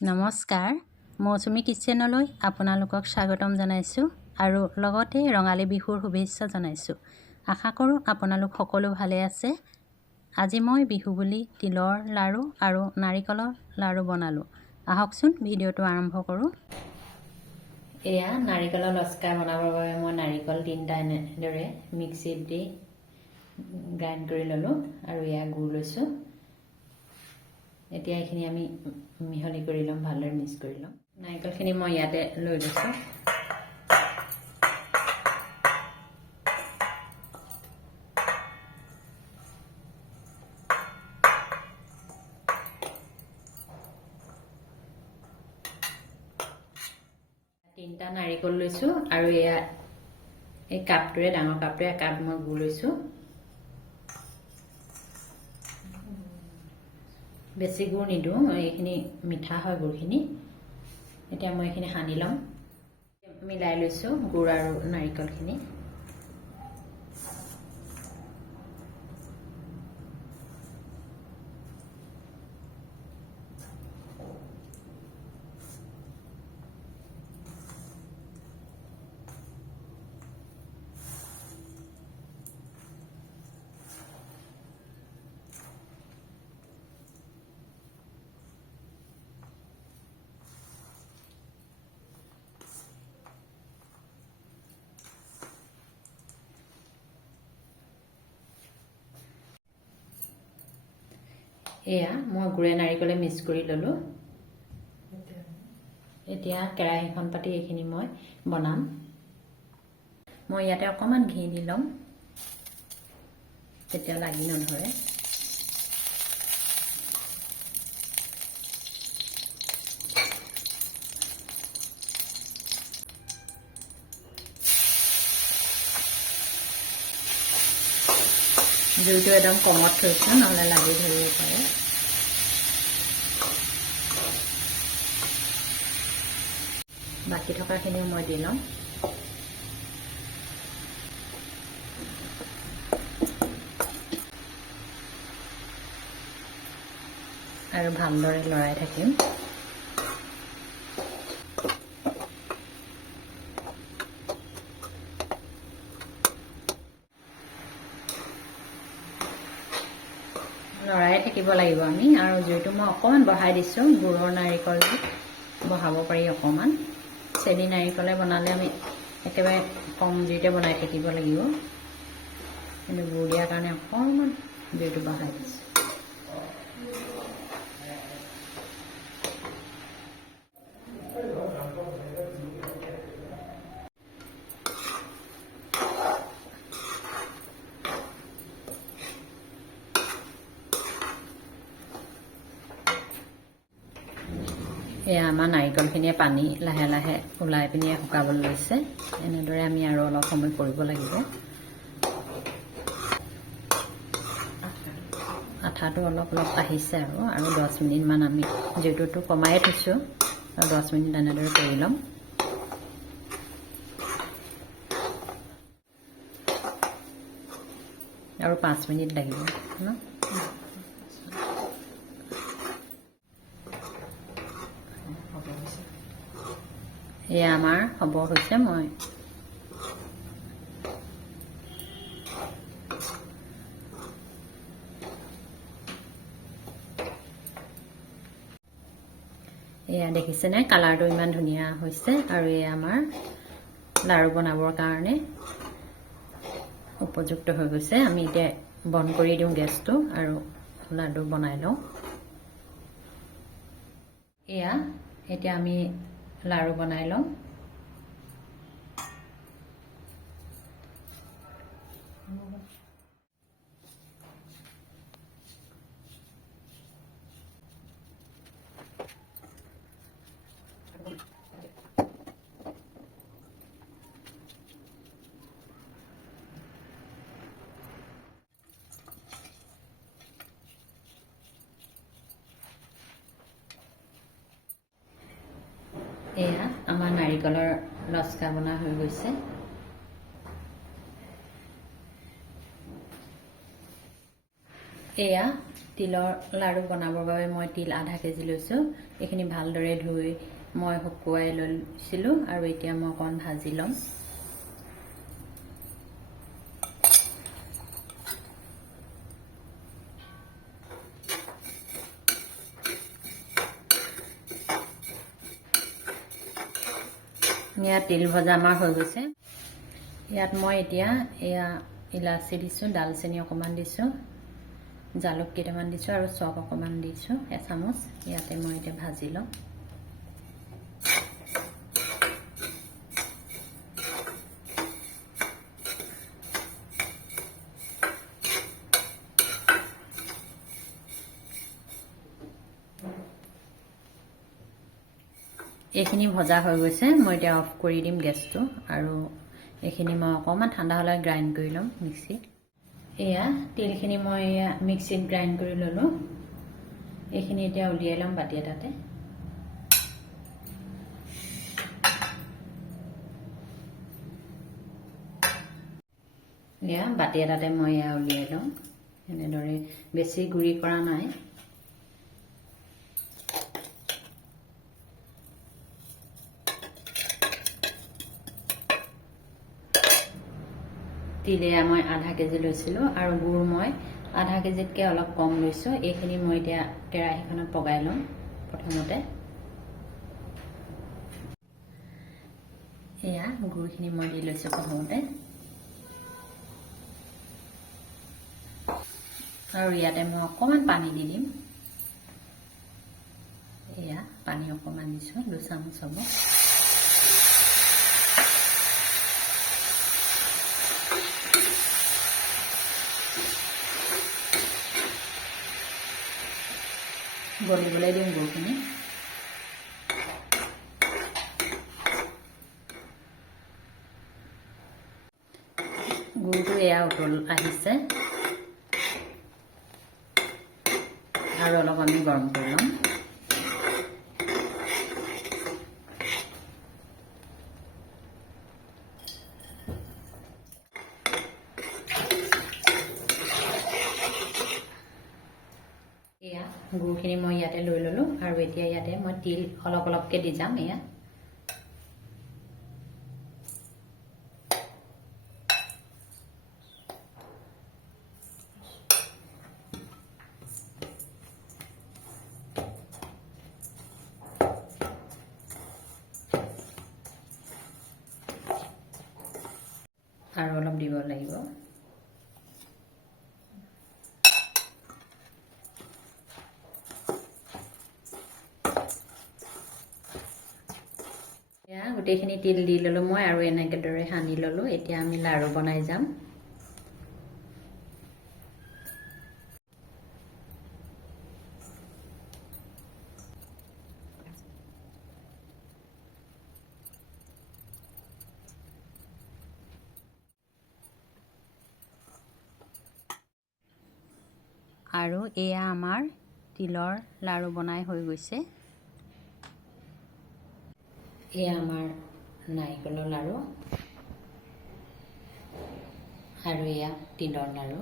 নমস্কাৰ, মৌচুমী কিচেনলৈ আপোনালোকক স্বাগতম জনাইছোঁ আৰু লগতে ৰঙালী বিহুৰ শুভেচ্ছা জনাইছোঁ। আশা কৰোঁ আপোনালোক সকলো ভালে আছে। আজি মই বিহু বুলি তিলৰ লাৰু আৰু নাৰিকলৰ লাৰু বনালোঁ। আহকচোন ভিডিঅ'টো আৰম্ভ কৰোঁ। এয়া নাৰিকলৰ লস্কা বনাবৰ বাবে মই নাৰিকল 3টা এনেদৰে মিক্সিত দি গ্ৰাইণ্ড কৰি ল'লোঁ আৰু এয়া গুড় লৈছোঁ। এতিয়া এইখিনি আমি মিহলি কৰি ল'ম, ভালদৰে মিক্স কৰি ল'ম। নাৰিকলখিনি মই ইয়াতে লৈ লৈছোঁ। তিনিটা নাৰিকল লৈছোঁ আৰু এয়া এই কাপটোৰে, ডাঙৰ কাপটোৰে একাপ মই গুড় লৈছোঁ। বেছি গুড় নিদিওঁ, এইখিনি মিঠা হয় গুড়খিনি। এতিয়া মই এইখিনি সানি ল'ম। মিলাই লৈছোঁ গুড় আৰু নাৰিকলখিনি। এয়া মই গুড়ে নাৰিকলে মিক্স কৰি ল'লোঁ। এতিয়া কেৰাহীখন পাতি এইখিনি মই বনাম। মই ইয়াতে অকণমান ঘি দি ল'ম, তেতিয়া লাগি নধৰে। জুইটো একদম কমত থৈছোঁ, নহ'লে লাগি ধৰিব পাৰে। বাকী থকাখিনিও মই দি ল'ম। আৰু ভালদৰে লৰাই থাকিম। লৰাই থাকিব লাগিব আমি। আৰু জুইটো মই অকণমান বঢ়াই দিছোঁ। গুড়ৰ নাৰিকল বঢ়াব পাৰি অকণমান। চেনি নাৰিকলে বনালে আমি একেবাৰে কম জুইতে বনাই থাকিব লাগিব, কিন্তু গুড় দিয়াৰ কাৰণে অকণমান জুইটো বঢ়াই দিছোঁ। এয়া আমাৰ নাৰিকলখিনিয়ে পানী লাহে লাহে ওলাই পিনি শুকাবলৈ লৈছে। এনেদৰে আমি আৰু অলপ সময় কৰিব লাগিব। আঠাটো অলপ অলপ আহিছে আৰু 10 মিনিটমান আমি জুইটোতো কমাই থৈছোঁ, আৰু 10 মিনিট এনেদৰে কৰি ল'ম। আৰু 5 মিনিট লাগিব ন। এয়া আমাৰ হ'ব হৈছে। মই এয়া দেখিছেনে, কালাৰটো ইমান ধুনীয়া হৈছে। আৰু এয়া আমাৰ লাৰু বনাবৰ কাৰণে উপযুক্ত হৈ গৈছে। আমি এতিয়া বন্ধ কৰি দিওঁ গেছটো আৰু লাডু বনাই লওঁ। এয়া এতিয়া আমি লাৰু বনাই লওঁ। এয়া আমাৰ নাৰিকলৰ লস্কা বনা হৈ গৈছে। এয়া তিলৰ লাড়ু বনাবৰ বাবে মই তিল আধা কেজি লৈছোঁ। এইখিনি ভালদৰে ধুই মই শুকুৱাই লৈছিলোঁ আৰু এতিয়া মই অকণ ভাজি ল'ম। ইয়াত তিল ভজা আমাৰ হৈ গৈছে। ইয়াত মই এতিয়া এয়া ইলাচি দিছোঁ, ডালচেনি অকণমান দিছোঁ, জালুক কেইটামান দিছোঁ আৰু চপ অকণমান দিছোঁ এচামুচ। ইয়াতে মই এতিয়া ভাজি ল'ম। এইখিনি ভজা হৈ গৈছে। মই এতিয়া অফ কৰি দিম গেছটো আৰু এইখিনি মই অকণমান ঠাণ্ডা হ'লে গ্ৰাইণ্ড কৰি ল'ম মিক্সিত। এয়া তিলখিনি মই এয়া মিক্সিত গ্ৰাইণ্ড কৰি ল'লোঁ। এইখিনি এতিয়া উলিয়াই ল'ম বাতি এটাতে। এয়া বাতি এটাতে মই এয়া উলিয়াই ল'ম। এনেদৰে বেছি গুড়ি কৰা নাই। তিল এয়া মই আধা কেজি লৈছিলোঁ আৰু গুড় মই আধা কেজিতকৈ অলপ কম লৈছোঁ। এইখিনি মই এতিয়া কেৰাহীখনত পগাই ল'ম। প্ৰথমতে এয়া গুড়খিনি মই দি লৈছোঁ প্ৰথমতে আৰু ইয়াতে মই অকণমান পানী দি দিম। এয়া পানী অকণমান দিছোঁ, 2 চামুচ হ'ব। গলিবলৈ দিম গুড়খিনি। গুড়টো এয়া উতল আহিছে আৰু অলপ আমি গৰম কৰি ল'ম। এয়া গুড়খিনি মই ইয়াতে লৈ ল'লোঁ আৰু এতিয়া ইয়াতে মই তিল অলপ অলপকৈ দি যাম। এয়া আৰু অলপ দিব লাগিব। এয়া গোটেইখিনি তিল দি ল'লোঁ মই আৰু এনেকৈ দৰে সানি ল'লোঁ। এতিয়া আমি লাড়ু বনাই যাম। আৰু এয়া আমাৰ তিলৰ লাড়ু বনাই হৈ গৈছে। এয়া আমাৰ নাৰিকলৰ লাড়ু আৰু এয়া তিলৰ লাড়ু।